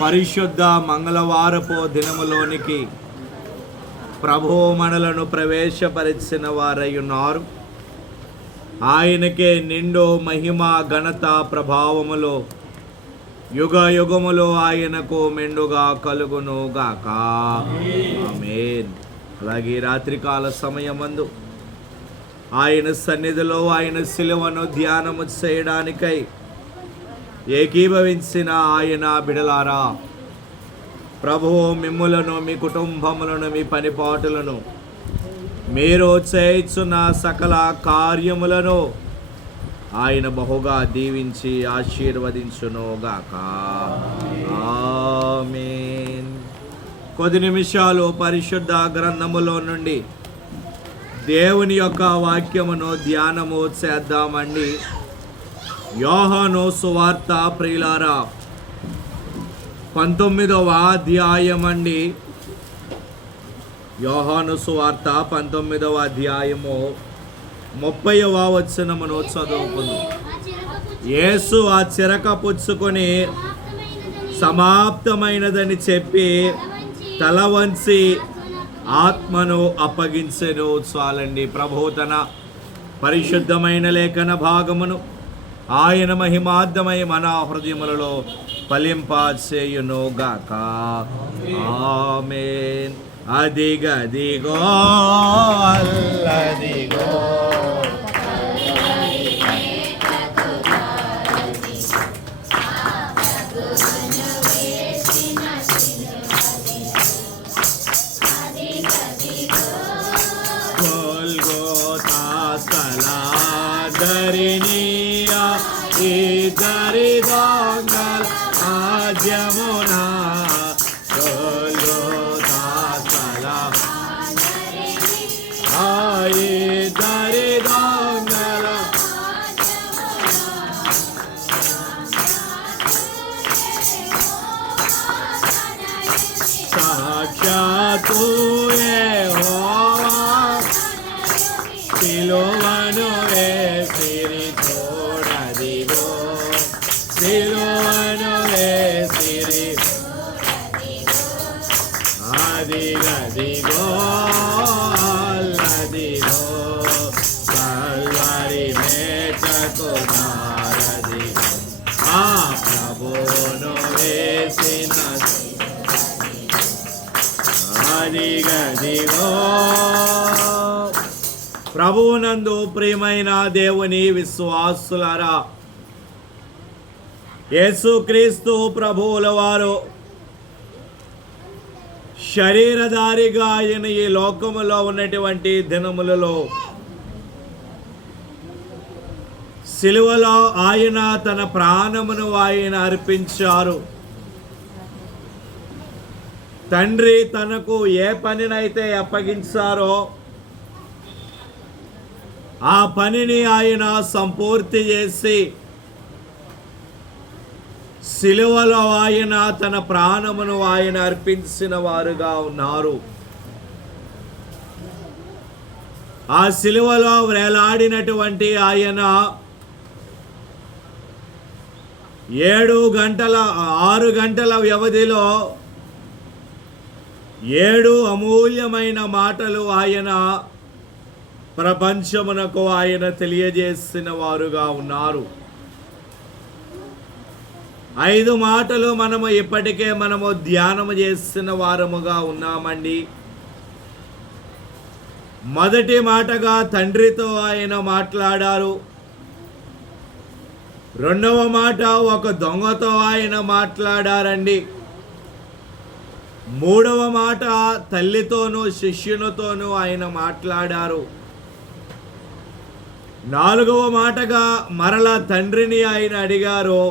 పరిశుద్ధ మంగళవారపు దినములోనికి ప్రభువు మనలను ప్రవేశపరిచిన వారై ఉన్నారు. ఆయనకే నిండు మహిమ ఘనత ప్రభావములు యుగ యుగములు ఆయనకు మెండుగా కలుగును గాక. ఆమేన్. అలాగే రాత్రికాల సమయమందు ఆయన సన్నిధిలో ఆయన శిలువను ధ్యానము చేయడానికై ఏకీభవించిన ఆయన బిడలారా, ప్రభువు మిమ్ములను, మీ కుటుంబములను, మీ పనిపాటులను, మీరు చేయుచున్న సకల కార్యములను ఆయన బహుగా దీవించి ఆశీర్వదించునుగాక. ఆమేన్. కొద్ది నిమిషాలు పరిశుద్ధ గ్రంథములో నుండి దేవుని యొక్క వాక్యమును ధ్యానము చేద్దామండి. యోహాను సువార్త ప్రియులారా 19వ అధ్యాయం అండి. యోహాను సువార్త 19వ అధ్యాయము 30వ వచనమును చదువుకుందాం. యేసు ఆ చిరక పుచ్చుకొని సమాప్తమైనదని చెప్పి తల వంచి ఆత్మను అప్పగించెను. చాలండి. ప్రభువు తన పరిశుద్ధమైన లేఖన భాగమును ఆయన మహిమార్థమై మన హృదయములలో ఫలింపచేయునుగాక. ఆమేన్. అదిగదిగో అల్లదిగో ప్రభువునందు ప్రియమైన దేవుని విశ్వాసులారా, యేసుక్రీస్తు ప్రభువుల వారు శరీరధారిగా ఆయన ఈ లోకములో ఉన్నటువంటి దినములలో సిలువలో ఆయన తన ప్రాణమును ఆయన అర్పించారు. తండ్రి తనకు ఏ పనినైతే అప్పగించారో ఆ పనిని ఆయన సంపూర్తి చేసి సిలువలో ఆయన తన ప్రాణమును ఆయన అర్పించిన వారుగా ఉన్నారు. ఆ సిలువలో వేలాడినటువంటి ఆయన 6 గంటల వ్యవధిలో 7 అమూల్యమైన మాటలు ఆయన ప్రపంచమునకు ఆయన తెలియజేసిన వారుగా ఉన్నారు. 5 మాటలు మనము ఇప్పటికే ధ్యానము చేసిన వారముగా ఉన్నామండి. మొదటి మాటగా తండ్రితో ఆయన మాట్లాడారు. రెండవ మాట ఒక దొంగతో ఆయన మాట్లాడారండి. మూడవ మాట తల్లితోనూ శిష్యునితోనూ ఆయన మాట్లాడారు. 4వ మాటగా మరల తండ్రిని ఆయన అడిగారు.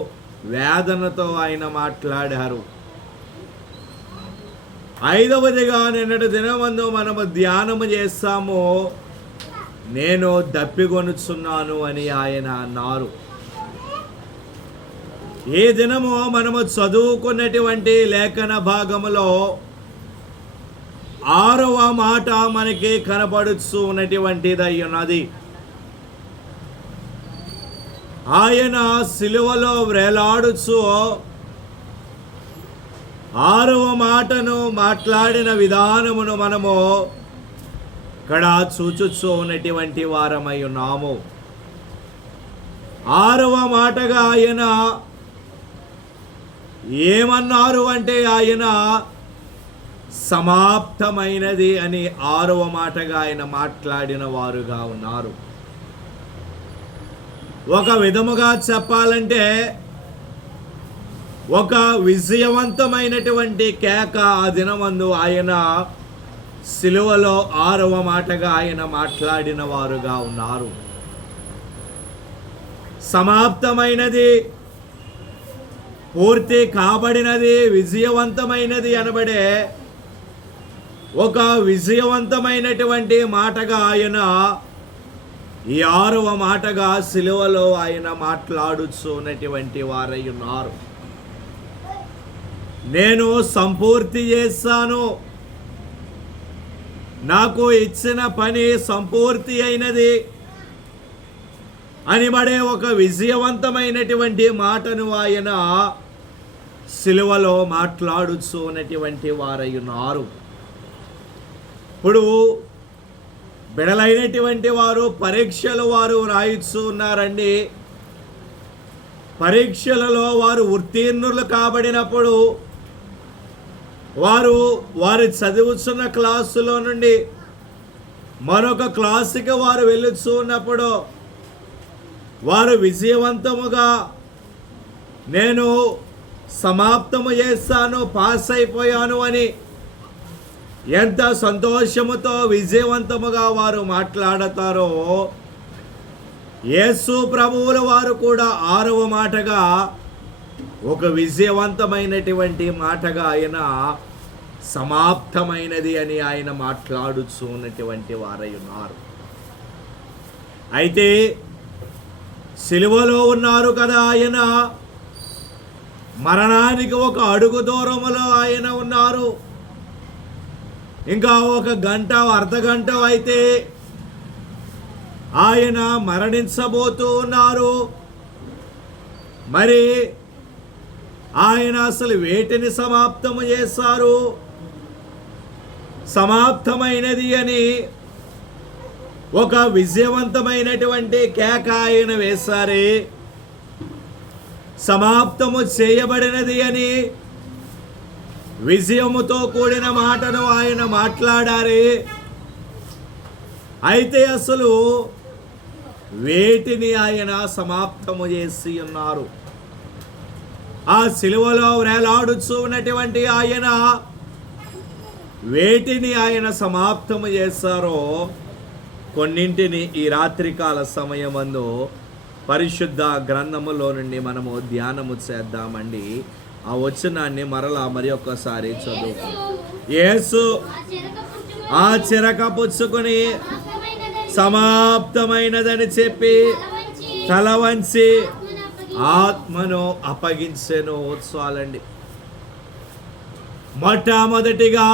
వేదనతో ఆయన మాట్లాడారు. 5వదిగా నిన్నటి దినమందు మనము ధ్యానము చేస్తాము. నేను దప్పిగొనుచున్నాను అని ఆయన అన్నారు. ఈ దినము మనము చదువుకున్నటువంటి లేఖన భాగములో 6వ మాట మనకి కనపడుచు ఉన్నటువంటిది ఉన్నది. ఆయన సిలువలో వేలాడుచు ఆరవ మాటను మాట్లాడిన విధానమును మనము ఇక్కడ చూచుచూ ఉన్నటువంటి వారమై ఉన్నాము. ఆరవ మాటగా ఆయన ఏమన్నారు అంటే ఆయన సమాప్తమైనది అని ఆరవ మాటగా ఆయన మాట్లాడిన వారుగా ఉన్నారు. ఒక విధముగా చెప్పాలంటే ఒక విజయవంతమైనటువంటి కేక ఆ దినమందు ఆయన సిలువలో ఆరవ మాటగా ఆయన మాట్లాడిన వారుగా ఉన్నారు. సమాప్తమైనది, పూర్తి కాబడినది, విజయవంతమైనది అనబడే ఒక విజయవంతమైనటువంటి మాటగా ఆయన ఈ ఆరవ మాటగా సిలువలో ఆయన మాట్లాడుచున్నటువంటి వారై ఉన్నారు. నేను సంపూర్తి చేశాను, నాకు ఇచ్చిన పని సంపూర్తి అయినది అనిబడే ఒక విజయవంతమైనటువంటి మాటను ఆయన సిలువలో మాట్లాడుచున్నటువంటి వారై ఉన్నారు. ఇప్పుడు బిడలైనటువంటి వారు పరీక్షలు వారు రాయిస్తూ ఉన్నారండి. పరీక్షలలో వారు ఉత్తీర్ణులు కాబడినప్పుడు వారు చదువుతున్న క్లాసులో నుండి మరొక క్లాసుకి వారు వెళ్ళుతూ ఉన్నప్పుడు వారు విజయవంతముగా నేను సమాప్తము చేస్తాను, పాస్ అయిపోయాను అని ఎంత సంతోషముతో విజయవంతముగా వారు మాట్లాడతారో, యేసు ప్రభువుల వారు కూడా ఆరవ మాటగా ఒక విజయవంతమైనటువంటి మాటగా ఆయన సమాప్తమైనది అని ఆయన మాట్లాడుతూ ఉన్నటువంటి వారై ఉన్నారు. అయితే సిలువలో ఉన్నారు కదా, ఆయన మరణానికి ఒక అడుగు దూరములో ఆయన ఉన్నారు. ఇంకా ఒక గంట అర్ధగంట అయితే ఆయన మరణించబోతూ ఉన్నారు. మరి ఆయన అసలు వేటిని సమాప్తము చేస్తారు? సమాప్తమైనది అని ఒక విజయవంతమైనటువంటి కేక ఆయన వేశారే, సమాప్తము చేయబడినది అని విజయముతో కూడిన మాటను ఆయన మాట్లాడారే. అయితే అసలు వేటిని ఆయన సమాప్తము చేసి ఉన్నారు? ఆ సిలువలో వేలాడుచూ ఉన్నటువంటి ఆయన వేటిని ఆయన సమాప్తము చేశారో కొన్నింటిని ఈ రాత్రికాల సమయమందు పరిశుద్ధ గ్రంథములో నుండి మనము ధ్యానము చేద్దామండి. ఆ వచనాన్ని మరలా మరి ఒక్కసారి చదువు. యేసు ఆ చిరక పుచ్చుకొని సమాప్తమైనదని చెప్పి తల వంచి ఆత్మను అప్పగించెను. చాలండి. మొట్టమొదటిగా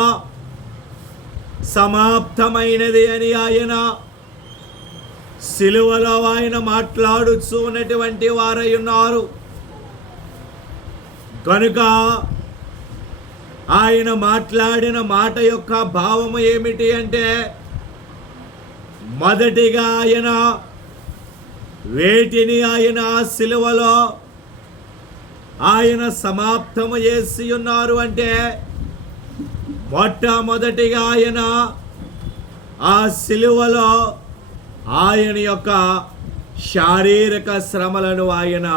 సమాప్తమైనది అని ఆయన సిలువలో ఆయన మాట్లాడుచూ ఉన్నటువంటి వారై ఉన్నారు. కనుక ఆయన మాట్లాడిన మాట యొక్క భావము ఏమిటి అంటే, మొదటిగా ఆయన వేటిని ఆయన సిలువలో ఆయన సమాప్తము చేసి ఉన్నారు అంటే, మొట్టమొదటిగా ఆయన ఆ సిలువలో ఆయన యొక్క శారీరక శ్రమలను ఆయన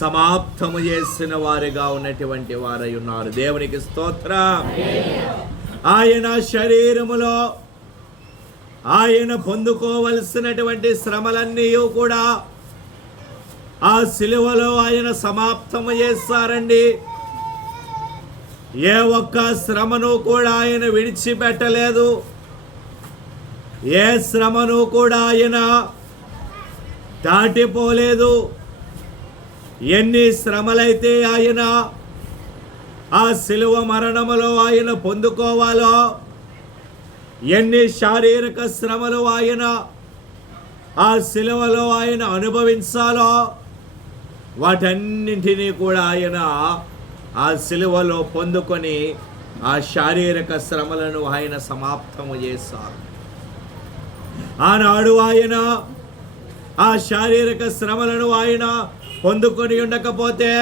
సమాప్తము చేసిన వారిగా ఉన్నటువంటి వారై ఉన్నారు. దేవునికి స్తోత్రం. ఆయన శరీరములో ఆయన పొందుకోవలసినటువంటి శ్రమలన్నీ కూడా ఆ సిలువలో ఆయన సమాప్తము చేస్తారండి. ఏ ఒక్క శ్రమను కూడా ఆయన విడిచిపెట్టలేదు. ఏ శ్రమను కూడా ఆయన దాటిపోలేదు. ఎన్ని శ్రమలైతే ఆయన ఆ సిలువ మరణములో ఆయన పొందుకోవాలో, ఎన్ని శారీరక శ్రమలు ఆయన ఆ సిలువలో ఆయన అనుభవించాలో, వాటన్నింటినీ కూడా ఆయన ఆ సిలువలో పొందుకొని ఆ శారీరక శ్రమలను ఆయన సమాప్తము చేశారు. ఆనాడు ఆయన ఆ శారీరక శ్రమలను ఆయన పొందుకొని ఉండకపోతే,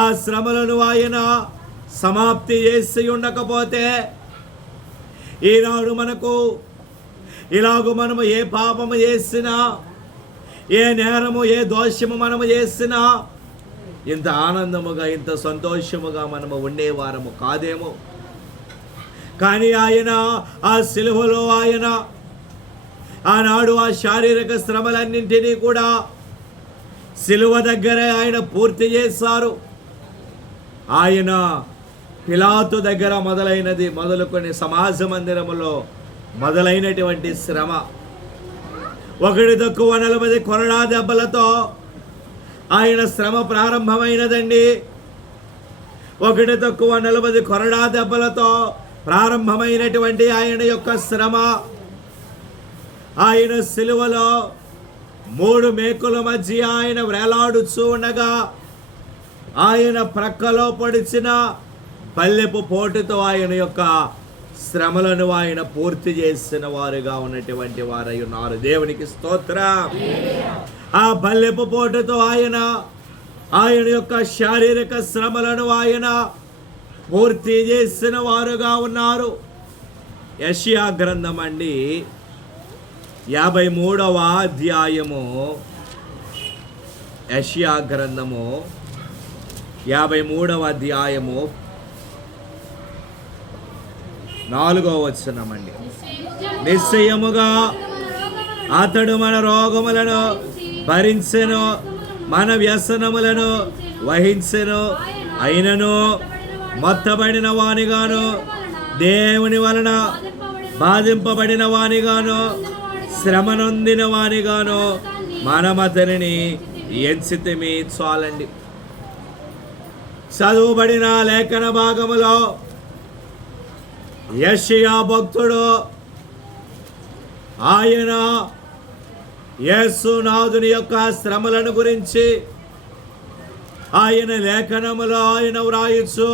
ఆ శ్రమలను ఆయన సమాప్తి చేసి ఉండకపోతే, ఈనాడు మనకు ఇలాగూ మనము ఏ పాపము చేసినా, ఏ నేరము ఏ దోషము మనము చేసినా ఇంత ఆనందముగా ఇంత సంతోషముగా మనము ఉండేవారము కాదేమో. కానీ ఆయన ఆ సిలువలో ఆయన ఆనాడు ఆ శారీరక శ్రమలన్నింటినీ కూడా సిలువ దగ్గరే ఆయన పూర్తి చేశారు. ఆయన పిలాతు దగ్గర మొదలుకొని సమాజ మందిరములో మొదలైనటువంటి శ్రమ, 1 కొరడా దెబ్బలతో ఆయన శ్రమ ప్రారంభమైనదండి. 1 కొరడా దెబ్బలతో ప్రారంభమైనటువంటి ఆయన యొక్క శ్రమ, ఆయన సిలువలో 3 మేకుల మధ్య ఆయన వేలాడుచూ ఉండగా, ఆయన ప్రక్కలో పొడిచిన బల్లెపు పోటుతో ఆయన యొక్క శ్రమలను ఆయన పూర్తి చేసిన వారుగా ఉన్నటువంటి వారై ఉన్నారు. దేవునికి స్తోత్రం. ఆ బల్లెపు పోటుతో ఆయన యొక్క శారీరక శ్రమలను ఆయన పూర్తి చేసిన వారుగా ఉన్నారు. యెషయా గ్రంథం అండి 53వ అధ్యాయము, యెషయా గ్రంథము 53వ అధ్యాయము 4వ వచనమండి. నిశ్చయముగా అతడు మన రోగములను భరించెను, మన వ్యసనములను వహించెను. అయినను మొత్తబడిన వానిగాను, దేవుని వలన బాధింపబడిన వానిగాను, శ్రమ నొందిన వానిగాను మనమతనిని ఎంచితిమి. చాలండి. చదువుబడిన లేఖన భాగములో యెషయా భక్తుడు ఆయన యేసునాథుని యొక్క శ్రమలను గురించి ఆయన లేఖనములో ఆయన వ్రాయచ్చు.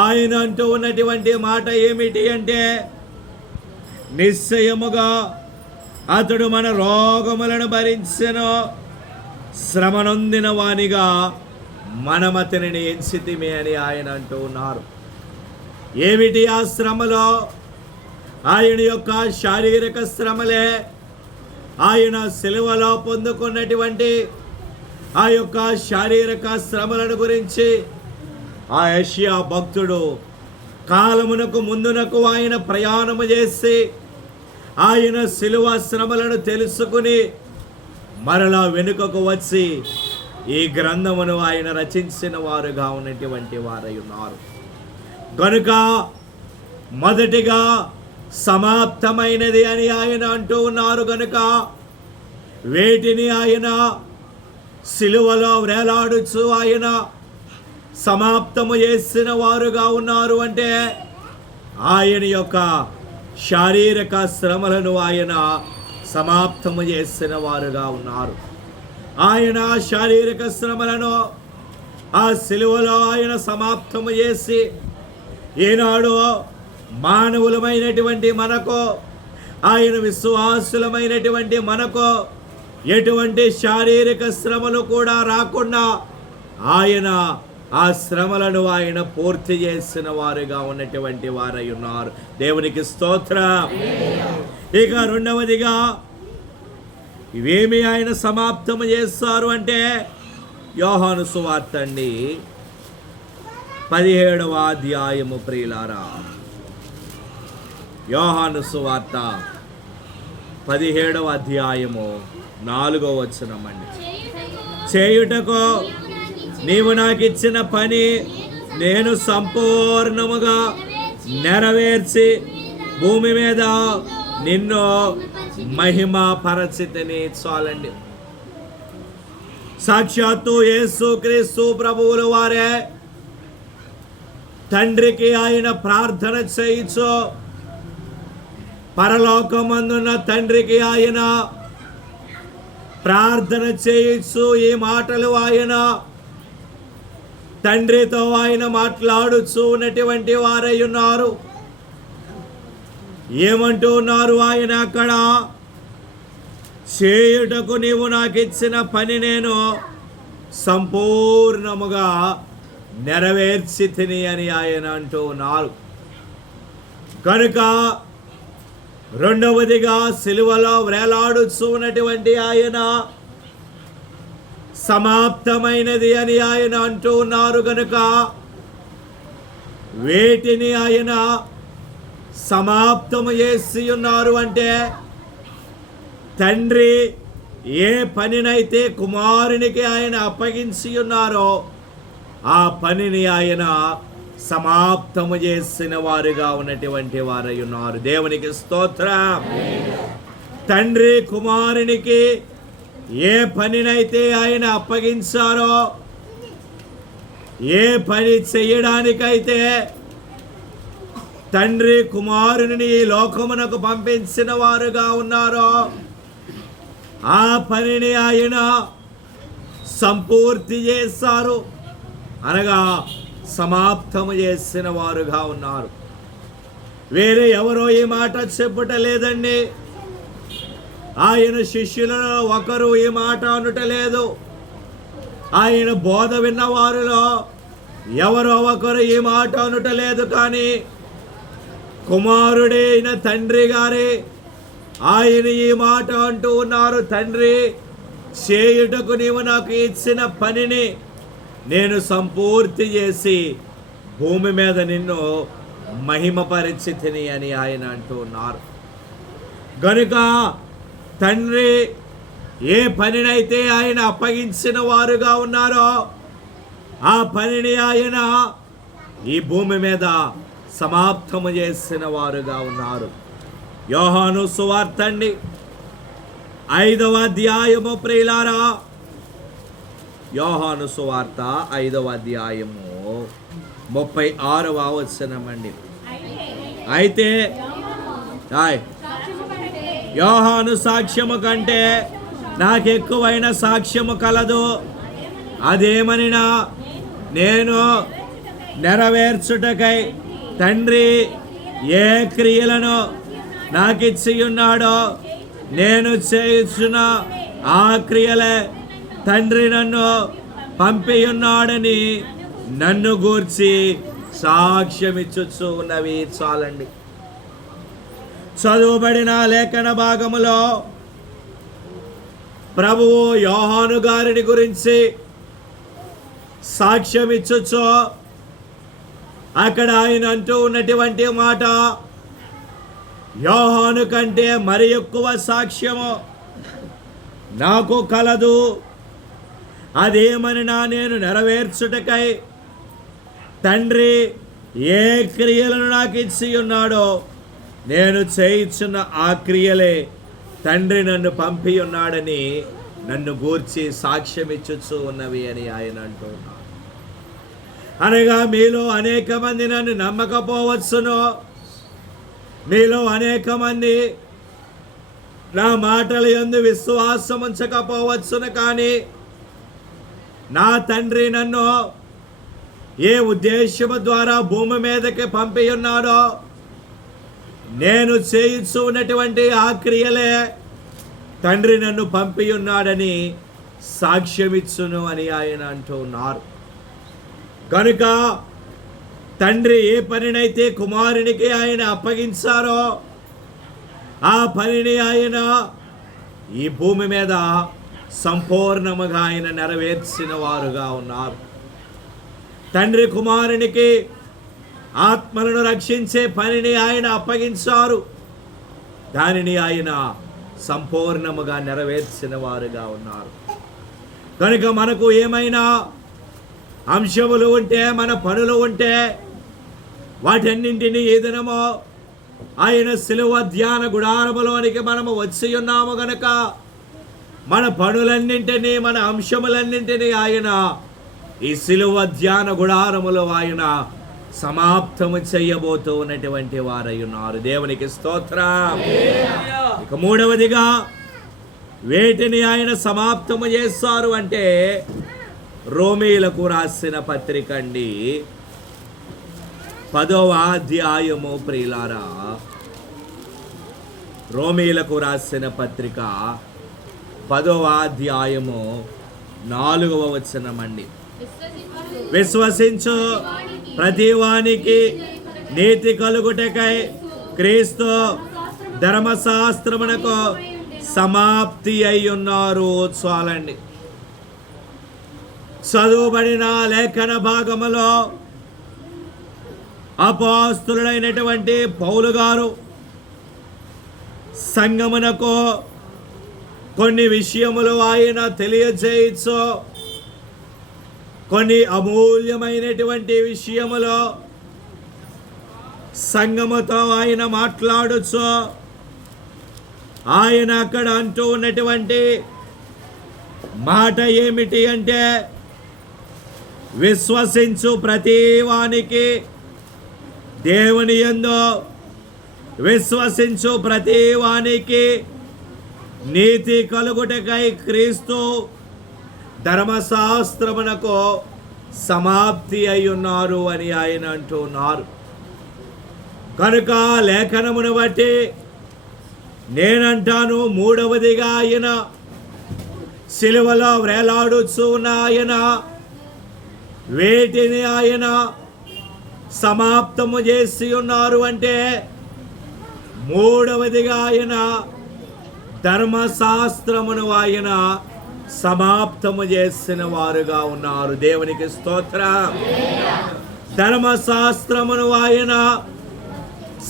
ఆయన అంటూ ఉన్నటువంటి మాట ఏమిటి అంటే, నిశ్చయముగా అతడు మన రోగములను భరించెను, శ్రమ నొందిన వానిగా మనమతనిని ఎంచితిమి అని ఆయన అంటూ ఉన్నారు. ఏమిటి ఆ శ్రమలో? ఆయన యొక్క శారీరక శ్రమలే. ఆయన సిలువలో పొందుకున్నటువంటి ఆ యొక్క శారీరక శ్రమలను గురించి ఆ యెషయా భక్తుడు కాలమునకు ముందునకు ఆయన ప్రయాణము చేసి ఆయన సిలువ శ్రమలను తెలుసుకుని మరలా వెనుకకు వచ్చి ఈ గ్రంథమును ఆయన రచించిన వారుగా ఉన్నటువంటి వారై ఉన్నారు. కనుక మొదటిగా సమాప్తమైనది అని ఆయన అంటూ ఉన్నారు. కనుక వేటిని ఆయన సిలువలో వేలాడుచు ఆయన సమాప్తము చేసిన వారుగా ఉన్నారు అంటే, ఆయన యొక్క శారీరక శ్రమలను ఆయన సమాప్తము చేసిన వారుగా ఉన్నారు. ఆయన శారీరక శ్రమలను ఆ సిలువలో ఆయన సమాప్తము చేసి ఈనాడు మానవులమైనటువంటి మనకు, ఆయన విశ్వాసులమైనటువంటి మనకు ఎటువంటి శారీరక శ్రమలు కూడా రాకుండా ఆయన ఆ శ్రమలను ఆయన పూర్తి చేసిన వారుగా ఉన్నటువంటి వారై ఉన్నారు. దేవునికి స్తోత్రం. ఇక రెండవదిగా ఇవేమి ఆయన సమాప్తము చేస్తారు అంటే, యోహాను సువార్త అండి 17వ అధ్యాయము. ప్రియులారా, యోహాను సువార్త 17వ అధ్యాయము 4వ వచనం అండి. చేయుటకు నీవు నాకు ఇచ్చిన పని నేను సంపూర్ణముగా నెరవేర్చి భూమి మీద నిన్ను మహిమ పరచితిని. చాలండి. సాక్షాత్తు యేసుక్రీస్తు ప్రభువుల వారే తండ్రికి ఆయన ప్రార్థన చేయించు, పరలోకమందున్న తండ్రికి ఆయన ప్రార్థన చేయించు. ఈ మాటలు ఆయన తండ్రితో ఆయన మాట్లాడుచూ ఉన్నటువంటి వారై ఉన్నారు. ఏమంటూ ఉన్నారు ఆయన అక్కడ? చేయుటకు నీవు నాకు ఇచ్చిన పని నేను సంపూర్ణముగా నెరవేర్చి తిని అని ఆయన అంటూ ఉన్నారు. కనుక రెండవదిగా సిలువలో వేలాడుచూ ఉన్నటువంటి ఆయన సమాప్తమైనది అని ఆయన అంటూ ఉన్నారు. కనుక వేటిని ఆయన సమాప్తము చేసి ఉన్నారు అంటే, తండ్రి ఏ పనినైతే కుమారునికి ఆయన అప్పగించి ఉన్నారో ఆ పనిని ఆయన సమాప్తము చేసిన వారుగా ఉన్నటువంటి వారై ఉన్నారు. దేవునికి స్తోత్రం. తండ్రి కుమారునికి ఏ పనినైతే ఆయన అప్పగించారో, ఏ పని చేయడానికైతే తండ్రి కుమారుని ఈ లోకమునకు పంపించిన వారుగా ఉన్నారో ఆ పనిని ఆయన సంపూర్తి చేస్తారు, అనగా సమాప్తము చేసిన వారుగా ఉన్నారు. వేరే ఎవరో ఈ మాట చెప్పుట లేదండి. ఆయన శిష్యులలో ఒకరు ఈ మాట అనుటలేదు. ఆయన బోధ విన్న వారిలో ఎవరో ఒకరు ఈ మాట అనుటలేదు. కానీ కుమారుడైన తండ్రి గారే ఆయన ఈ మాట అంటూ ఉన్నారు. తండ్రి, చేయుటకు నీవు నాకు ఇచ్చిన పనిని నేను సంపూర్తి చేసి భూమి మీద నిన్ను మహిమపరిచితిని అని ఆయన అంటూ ఉన్నారు. గనుక తండ్రి ఏ పనినైతే ఆయన అప్పగించిన వారుగా ఉన్నారో ఆ పనిని ఆయన ఈ భూమి మీద సమాప్తము చేసిన వారుగా ఉన్నారు. యోహాను సువార్త అండి 5వ అధ్యాయము ప్రియులారా, యోహాను సువార్త 5వ అధ్యాయము 36వ వచనం అండి. అయితే యోహాను సాక్ష్యము కంటే నాకెక్కువైన సాక్ష్యము కలదు. అదేమనినా నేను నెరవేర్చుటకై తండ్రి ఏ క్రియలను నాకిచ్చి ఉన్నాడో నేను చేయుచున్న ఆ క్రియలే తండ్రి నన్ను పంపియున్నాడని నన్ను గూర్చి సాక్ష్యమిచ్చుచు ఉన్నవి. చాలండి. చదువుబడిన లేఖన భాగములో ప్రభువు యోహాను గారిని గురించి సాక్ష్యమిచ్చుచు అక్కడ ఆయన అంటూ ఉన్నటువంటి మాట, యోహాను కంటే మరి ఎక్కువ సాక్ష్యము నాకు కలదు. అదేమనినా నేను నెరవేర్చుటకై తండ్రి ఏ క్రియలను నాకు ఇచ్చి ఉన్నాడో నేను చేయించున్న ఆ క్రియలే తండ్రి నన్ను పంపి ఉన్నాడని నన్ను గూర్చి సాక్ష్యం ఇచ్చుచూ ఉన్నవి అని ఆయన అంటున్నాడు. అనగా మీలో అనేక మంది నన్ను నమ్మకపోవచ్చును, మీలో అనేక మంది నా మాటల యందు విశ్వాసం ఉంచకపోవచ్చును. కానీ నా తండ్రి నన్ను ఏ ఉద్దేశము ద్వారా భూమి మీదకి పంపి ఉన్నాడో నేను చేయించు ఉన్నటువంటి ఆ క్రియలే తండ్రి నన్ను పంపి ఉన్నాడని సాక్ష్యమిచ్చును అని ఆయన అంటూ ఉన్నారు. కనుక తండ్రి ఏ పనినైతే కుమారునికి ఆయన అప్పగించారో ఆ పనిని ఆయన ఈ భూమి మీద సంపూర్ణముగా ఆయన నెరవేర్చిన వారుగా ఉన్నారు. తండ్రి కుమారునికి ఆత్మలను రక్షించే పనిని ఆయన అప్పగించారు. దానిని ఆయన సంపూర్ణముగా నెరవేర్చిన వారుగా ఉన్నారు. కనుక మనకు ఏమైనా అంశములు ఉంటే, మన పనులు ఉంటే, వాటన్నింటినీ ఈ దినము ఆయన సిలువ ధ్యాన గుడారములోనికి మనము వచ్చి ఉన్నాము. గనక మన పనులన్నింటినీ, మన అంశములన్నింటినీ ఆయన ఈ సిలువ ధ్యాన గుడారములో ఆయన సమాప్తము చేయబోతూ ఉన్నటువంటి వారై ఉన్నారు. దేవునికి స్తోత్రం. ఇక మూడవదిగా వేటిని ఆయన సమాప్తము చేస్తారు అంటే రోమీలకు రాసిన పత్రిక అండి 10వ అధ్యాయము ప్రియులారా. రోమీలకు రాసిన పత్రిక 10వ అధ్యాయము 4వ వచనం అండి. విశ్వసించు ప్రతివానికి నీతి కలుగుటకై క్రీస్తు ధర్మశాస్త్రమునకు సమాప్తి అయి ఉన్నారు. చాలండి. చదువుబడిన లేఖన భాగములో అపోస్తలుడైనటువంటి పౌలు గారు సంఘమునకు కొన్ని విషయములు ఆయన తెలియజేయచ్చు, కొన్ని అమూల్యమైనటువంటి విషయములు సంఘముతో ఆయన మాట్లాడచ్చు. ఆయన అక్కడ అంటూ ఉన్నటువంటి మాట ఏమిటి అంటే, విశ్వసించు ప్రతివానికి దేవుని యందు విశ్వసించు ప్రతివానికి నీతి కలుగుటకై క్రీస్తు ధర్మశాస్త్రమునకు సమాప్తి అయి ఉన్నారు అని ఆయన అంటున్నారు. కనుక లేఖనమును బట్టి నేనంటాను, మూడవదిగా ఆయన సిలువలో వేలాడుచు ఉన్న ఆయన వేటిని ఆయన సమాప్తము చేసి ఉన్నారు అంటే, మూడవదిగా ఆయన ధర్మశాస్త్రమును ఆయన సమాప్తము చేసిన వారుగా ఉన్నారు. దేవునికి స్తోత్రం. ధర్మశాస్త్రమును ఆయన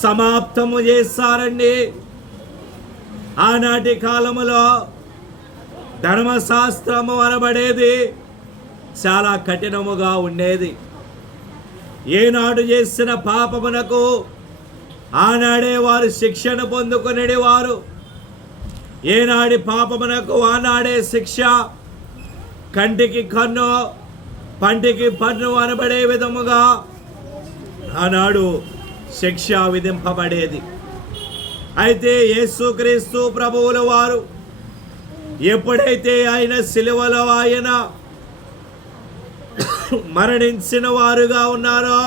సమాప్తము చేశారండి. ఆనాటి కాలములో ధర్మశాస్త్రము అనబడేది చాలా కఠినముగా ఉండేది. ఏనాడు చేసిన పాపమునకు ఆనాడే వారు శిక్షను పొందుకునేవారు. ఏనాడి పాపమునకు ఆనాడే శిక్ష. కంటికి కన్ను, పంటికి పన్ను అనబడే విధముగా ఆనాడు శిక్ష విధింపబడేది. అయితే యేసుక్రీస్తు ప్రభువుల వారు ఎప్పుడైతే ఆయన సిలువలో ఆయన మరణించిన వారుగా ఉన్నారో,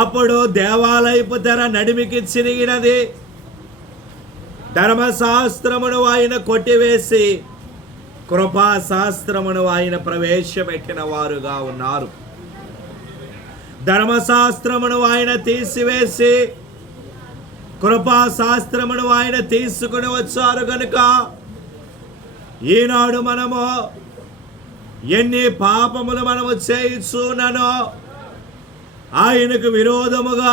అప్పుడు దేవాలయపు తెర నడిమికి చిరిగినది. ధర్మశాస్త్రమును ఆయన కొట్టివేసి కృపాశాస్త్రమును ఆయన ప్రవేశపెట్టిన వారుగా ఉన్నారు. ధర్మశాస్త్రమును ఆయన తీసివేసి కృపాశాస్త్రమును ఆయన తీసుకుని వచ్చారు. కనుక ఈనాడు మనము ఎన్ని పాపములు మనము చేయుచున్నానో, ఆయనకు విరోధముగా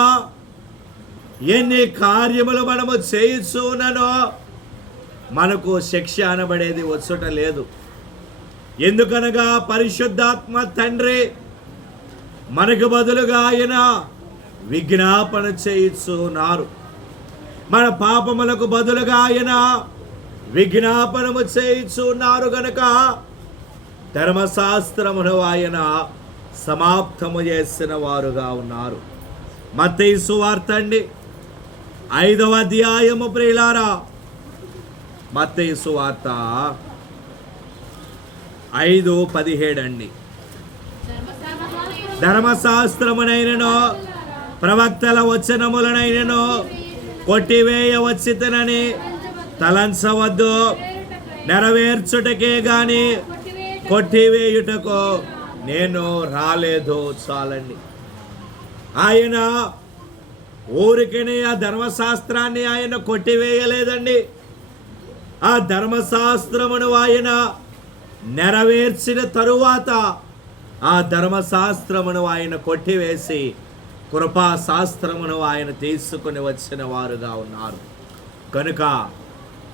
ఎన్ని కార్యములు మనము చేయుచున్నానో, మనకు శిక్ష అనబడేది వచ్చుట లేదు. ఎందుకనగా పరిశుద్ధాత్మ తండ్రి మనకు బదులుగా ఆయన విజ్ఞాపన చేయుచున్నారు. మన పాపములకు బదులుగా ఆయన విజ్ఞాపనము చేయుచున్నారు. గనుక ధర్మశాస్త్రమును ఆయన సమాప్తము చేసిన వారుగా ఉన్నారు. మత్తయి సువార్త అండి 5వ అధ్యాయము ప్రియులారా. మత్తయి సువార్త 5:17 అండి. ధర్మశాస్త్రమునైనను ప్రవక్తల వచనములనైనను కొట్టివేయ వచ్చితనని తలంచవద్దు. నెరవేర్చుటకే గాని కొట్టివేయుటకు నేను రాలేదు. చాలండి. ఆయన ఊరికనే ఆ ధర్మశాస్త్రాన్ని ఆయన కొట్టివేయలేదండి. ఆ ధర్మశాస్త్రమును ఆయన నెరవేర్చిన తరువాత ఆ ధర్మశాస్త్రమును ఆయన కొట్టివేసి కృపాశాస్త్రమును ఆయన తీసుకుని వచ్చిన వారుగా ఉన్నారు. కనుక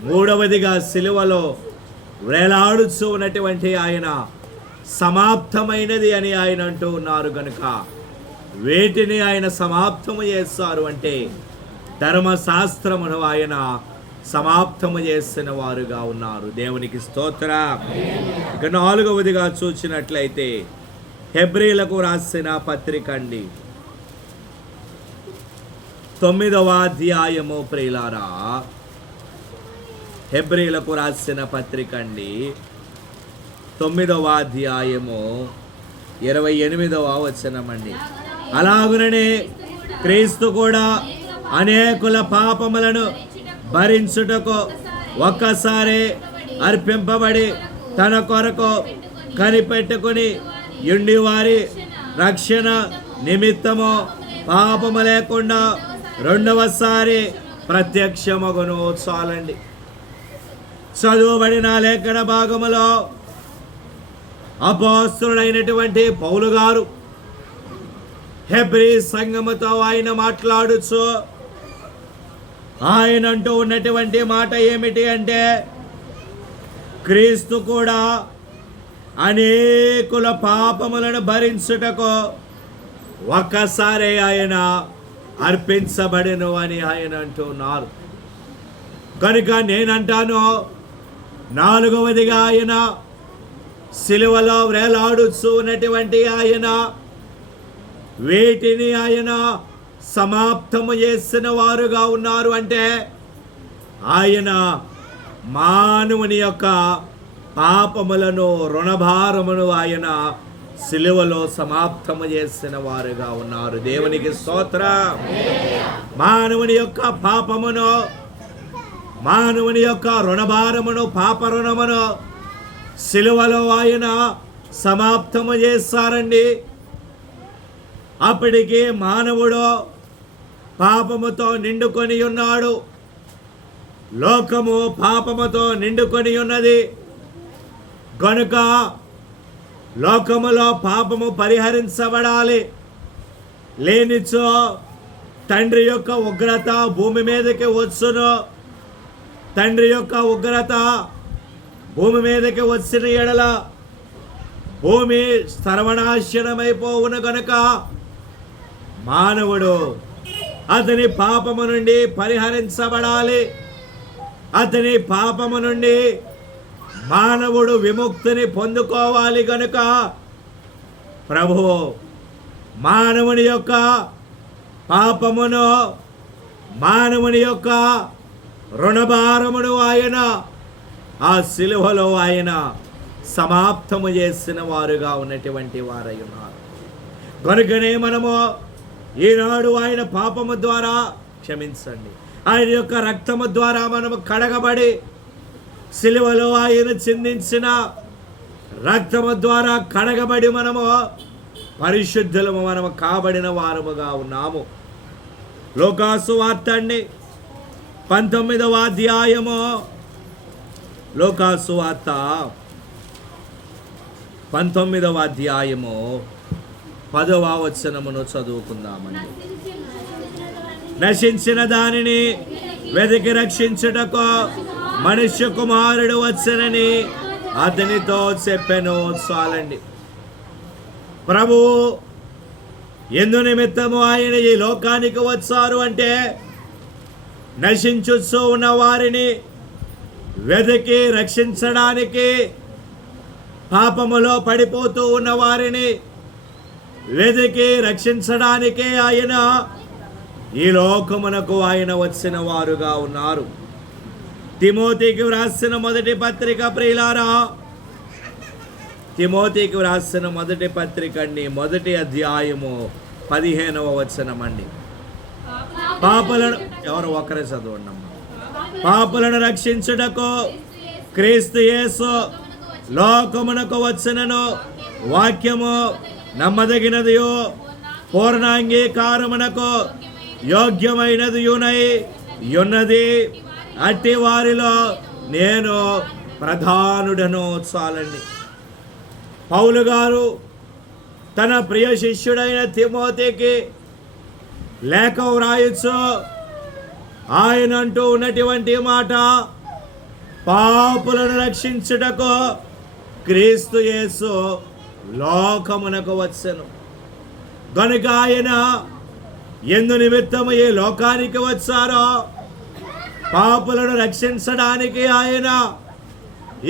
మూడవదిగా సిలువలో వేలాడుచూ ఉన్నటువంటి ఆయన సమాప్తమైనది అని ఆయన అంటూ ఉన్నారు. కనుక వేటిని ఆయన సమాప్తము చేస్తారు అంటే, ధర్మశాస్త్రమును ఆయన సమాప్తము చేసిన వారుగా ఉన్నారు. దేవునికి స్తోత్రం. ఇక 4వదిగా చూసినట్లయితే హెబ్రీలకు రాసిన పత్రిక అండి 9వ అధ్యాయము ప్రియులారా. హెబ్రీలకు రాసిన పత్రిక అండి 9వ అధ్యాయము 28వ వచనమండి. అలాగుననే క్రీస్తు కూడా అనేకుల పాపములను భరించుటకు ఒక్కసారి అర్పింపబడి తన కొరకు కనిపెట్టుకుని యుండి వారి రక్షణ నిమిత్తము పాపము లేకుండా రెండవసారి ప్రత్యక్షమగును. చాలండి. చదువుబడిన లేఖన భాగములో అపోస్తలుడైనటువంటి పౌలు గారు హెబ్రీ సంఘముతో ఆయన మాట్లాడుచు ఆయన అంటూ ఉన్నటువంటి మాట ఏమిటి అంటే, క్రీస్తు కూడా అనేకుల పాపములను భరించుటకు ఒక్కసారి ఆయన అర్పించబడెను అని ఆయన అంటున్నారు. కనుక నేనంటాను, 4వదిగా ఆయన సిలువలో వేలాడుచు ఉన్నటువంటి ఆయన వీటిని ఆయన సమాప్తము చేసిన వారుగా ఉన్నారు. అంటే ఆయన మానవుని యొక్క పాపములను రుణభారమును ఆయన సిలువలో సమాప్తము చేసిన వారుగా ఉన్నారు. దేవునికి స్తోత్రం. మానవుని యొక్క పాపమును, మానవుని యొక్క రుణభారమును, పాప రుణమును సిలువలో ఆయన సమాప్తము చేస్తారండి. అప్పటికి మానవుడు పాపముతో నిండుకొని ఉన్నాడు. లోకము పాపముతో నిండుకొని ఉన్నది. కనుక లోకములో పాపము పరిహరించబడాలి. లేనిచో తండ్రి యొక్క ఉగ్రత భూమి మీదకి వచ్చును. తండ్రి యొక్క ఉగ్రత భూమి మీదకి వచ్చిన ఎడల భూమి సర్వనాశనమైపోవును. కనుక మానవుడు అతని పాపము నుండి పరిహరించబడాలి. అతని పాపము నుండి మానవుడు విముక్తిని పొందుకోవాలి. కనుక ప్రభు మానవుని యొక్క పాపమును, మానవుని యొక్క రుణభారమును ఆయన ఆ సిలువలో ఆయన సమాప్తము చేసిన వారుగా ఉన్నటువంటి వారై ఉన్నారు. కనుకనే మనము ఈనాడు ఆయన పాపము ద్వారా క్షమించండి, ఆయన యొక్క రక్తము ద్వారా మనము కడగబడి, సిలువలో ఆయన చిందించిన రక్తము ద్వారా కడగబడి మనము పరిశుద్ధులము, మనము కాబడిన వారముగా ఉన్నాము. లూకాసు వార్త అండి 19వ అధ్యాయము, లూకాసు వార్త 19వ అధ్యాయము 10వ వచనమును చదువుకుందామండి. నశించిన దానిని వెతికి రక్షించుటకు మనుష్య కుమారుడు వచ్చనని అతనితో చెప్పెను. చాలండి. ప్రభు ఎందు నిమిత్తము ఆయన ఈ లోకానికి వచ్చారు అంటే, నశించుచూ ఉన్న వారిని వెతికి రక్షించడానికి, పాపములో పడిపోతూ ఉన్న వారిని వెతికి రక్షించడానికే ఆయన ఈ లోకమునకు ఆయన వచ్చిన వారుగా ఉన్నారు. తిమోతికి వ్రాసిన మొదటి పత్రిక, ప్రియులారా, తిమోతికి వ్రాసిన మొదటి పత్రిక అండి, 1వ అధ్యాయము 15వ వచనం అండి. పాపులను, ఎవరు ఒకరే చదవండి అమ్మా. పాపులను రక్షించుటకు క్రీస్తు యేసు లోకమునకు వచ్చినను వాక్యము నమ్మదగినదియో పూర్ణాంగీకారమునకు యోగ్యమైనదియునై ఉన్నది. అట్టి వారిలో నేను ప్రధానుడను. చాలండి. పౌలు గారు తన ప్రియ శిష్యుడైన తిమోతికి లేఖ వ్రాయచ్చు ఆయన అంటూ ఉన్నటువంటి మాట, పాపులను రక్షించుటకు క్రీస్తు యేసు లోకమునకు వచ్చెను. గనుక ఆయన ఎందు నిమిత్తము ఈ లోకానికి వచ్చారో పాపులను రక్షించడానికి ఆయన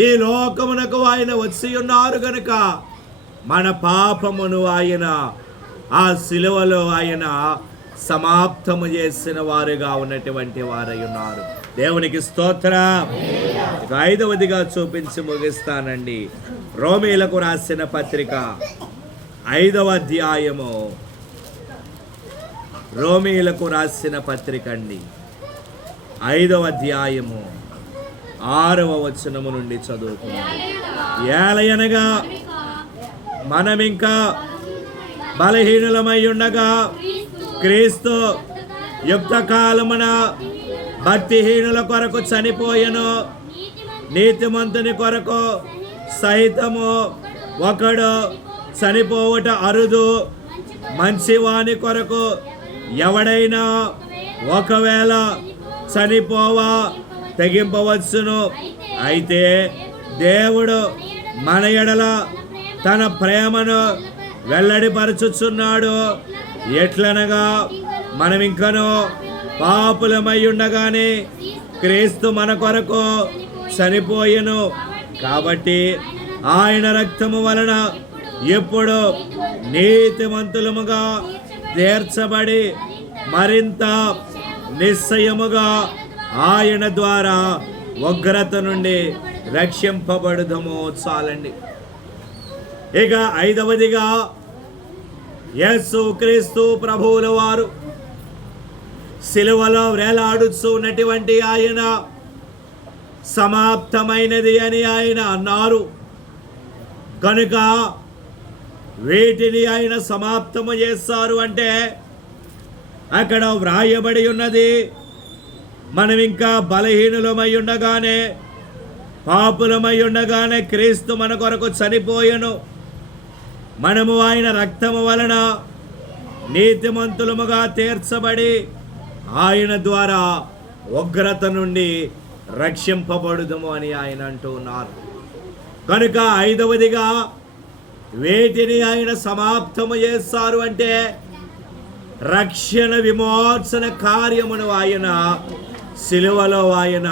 ఈ లోకమునకు ఆయన వచ్చి ఉన్నారు. గనుక మన పాపమును ఆయన ఆ సిలువలో ఆయన సమాప్తము చేసిన వారుగా ఉన్నటువంటి వారై ఉన్నారు. దేవునికి స్తోత్రం. ఇక 5వదిగా చూపించి ముగిస్తానండి. రోమీలకు రాసిన పత్రిక 5వ అధ్యాయము, రోమీలకు రాసిన పత్రిక అండి 5వ అధ్యాయము 6వ వచనము నుండి చదువుతున్నాం. ఏలయనగా మనమింకా బలహీనులమై ఉండగా క్రీస్తు యుక్త కాలమున భక్తిహీనుల కొరకు చనిపోయెను. నీతిమంతుని కొరకు సహితము ఒకడు చనిపోవుట అరుదు. మంచివాని కొరకు ఎవడైనా ఒకవేళ చనిపోవా తెగింపవచ్చును. అయితే దేవుడు మన ఎడల తన ప్రేమను వెల్లడిపరచుచున్నాడు. ఎట్లనగా మనమింకను పాపులమై ఉండగానే క్రీస్తు మన కొరకు చనిపోయెను. కాబట్టి ఆయన రక్తము వలన ఎప్పుడు నీతిమంతులముగా తీర్చబడి మరింత నిశ్చయముగా ఆయన ద్వారా ఉగ్రత నుండి రక్షింపబడుదము. చాలండి. ఇక 5వదిగా యేసు క్రీస్తు ప్రభువుల వారు సిలువలో వేలాడుచున్నటువంటి ఆయన సమాప్తమైనది అని ఆయన అన్నారు. కనుక వీటిని ఆయన సమాప్తము చేస్తారు అంటే అక్కడ వ్రాయబడి ఉన్నది, మనం ఇంకా బలహీనులమై ఉండగానే పాపులమై ఉండగానే క్రీస్తు మన కొరకు చనిపోయెను. మనము ఆయన రక్తము వలన నీతిమంతులముగా తీర్చబడి ఆయన ద్వారా ఉగ్రత నుండి రక్షింపబడుదము అని ఆయన అంటూ ఉన్నారు. కనుక 5వదిగా వేటిని ఆయన సమాప్తము చేస్తారు అంటే రక్షణ విమోచన కార్యమును ఆయన సిలువలో ఆయన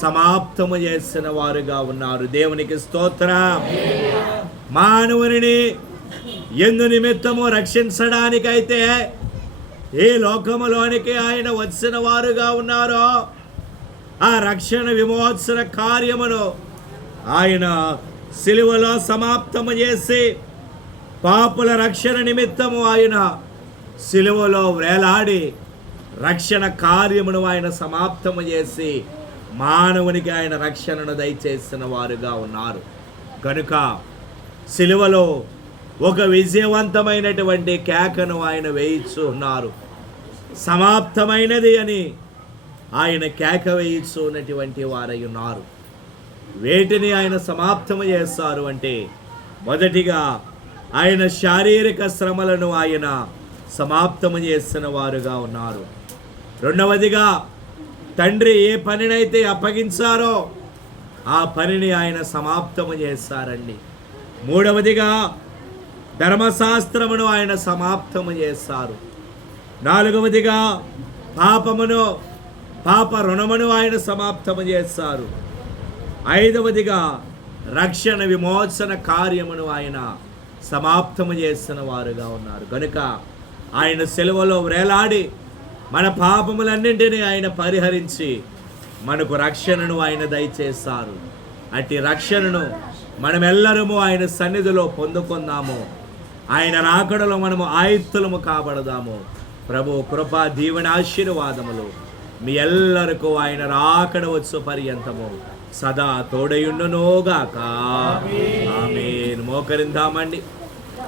సమాప్తము చేసిన వారుగా ఉన్నారు. దేవునికి స్తోత్రం. మానవుని ఎందు నిమిత్తము రక్షించడానికైతే ఈ లోకములోనికి ఆయన వచ్చిన వారుగా ఉన్నారో ఆ రక్షణ విమోచన కార్యమును ఆయన సిలువలో సమాప్తము చేసి పాపుల రక్షణ నిమిత్తము ఆయన సిలువలో వేలాడి రక్షణ కార్యమును ఆయన సమాప్తము చేసి మానవునికి ఆయన రక్షణను దయచేసిన వారుగా ఉన్నారు. కనుక సిలువలో ఒక విజయవంతమైనటువంటి కేకను ఆయన వేయిచు ఉన్నారు. సమాప్తమైనది అని ఆయన కేక వేయిచు ఉన్నటువంటి వారై ఉన్నారు. వేటిని ఆయన సమాప్తము చేస్తారు అంటే మొదటిగా ఆయన శారీరక శ్రమలను ఆయన సమాప్తము చేసిన వారుగా ఉన్నారు. రెండవదిగా తండ్రి ఏ పనినైతే అప్పగించారో ఆ పనిని ఆయన సమాప్తము చేస్తారండి. మూడవదిగా ధర్మశాస్త్రమును ఆయన సమాప్తము చేస్తారు. నాలుగవదిగా పాప రుణమును ఆయన సమాప్తము చేస్తారు. 5వదిగా రక్షణ విమోచన కార్యమును ఆయన సమాప్తము చేసిన వారుగా ఉన్నారు. కనుక ఆయన సిలువలో వేలాడి మన పాపములన్నింటినీ ఆయన పరిహరించి మనకు రక్షణను ఆయన దయచేస్తారు. అట్టి రక్షణను మనమెల్లరము ఆయన సన్నిధిలో పొందుకుందాము. ఆయన రాకడలో మనము ఆయుత్తులము కాబడదాము. ప్రభు కృపా దీవెన ఆశీర్వాదములు మీ ఎల్లరికూ ఆయన రాకడ వచ్చు పర్యంతము సదా తోడయుండునుగాక. ఆమేన్. మోకరిందామండి,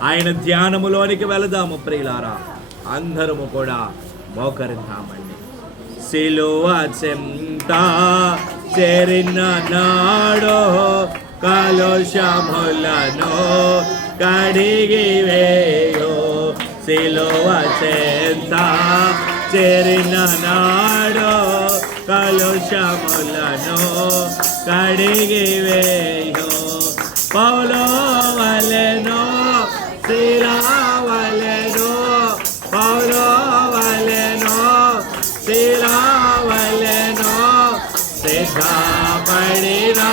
ఆయన ధ్యానములోనికి వెళదాము. ప్రియులారా, అందరము కూడా మోకరిందామండి. సిలువ చెంత చేరిన నాడో కలుషములను కడిగివేయో. సిలువ చెంత చేరిన నాడో కలుషములను కడిగివేయో. పౌలో వలెనో శిలావలెనో, పౌలో వలెనో శిలావలెనో సిద్ధపడినా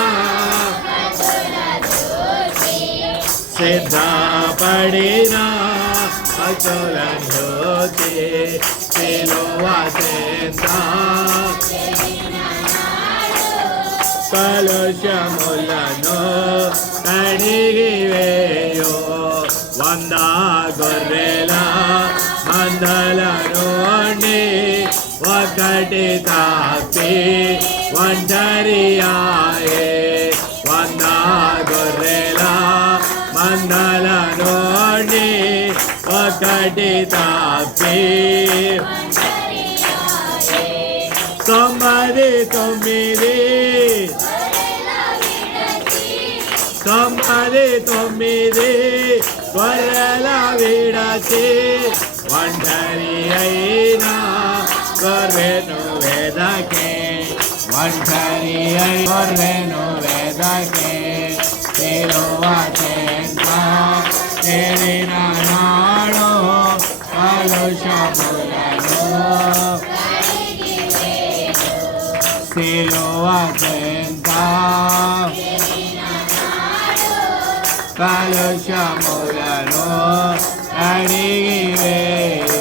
అచలను సిలువ చెంత కలుషములను కడిగివేయు 100 గొర్రెల మందలను ఒకటి తప్పి ఒంటరియాయే 100 గొర్రెల మందలను ఒకటి తప్పి 99 గొర్రెల విడచి ఒంటరి అయినా గొర్రెను వెదకే ఒంటరి అయి గొర్రెను వెదకే సిలువ చెంత చేరిన నాడు కలుషములను సిలువ చెంత కలుషములను కడిగివేయు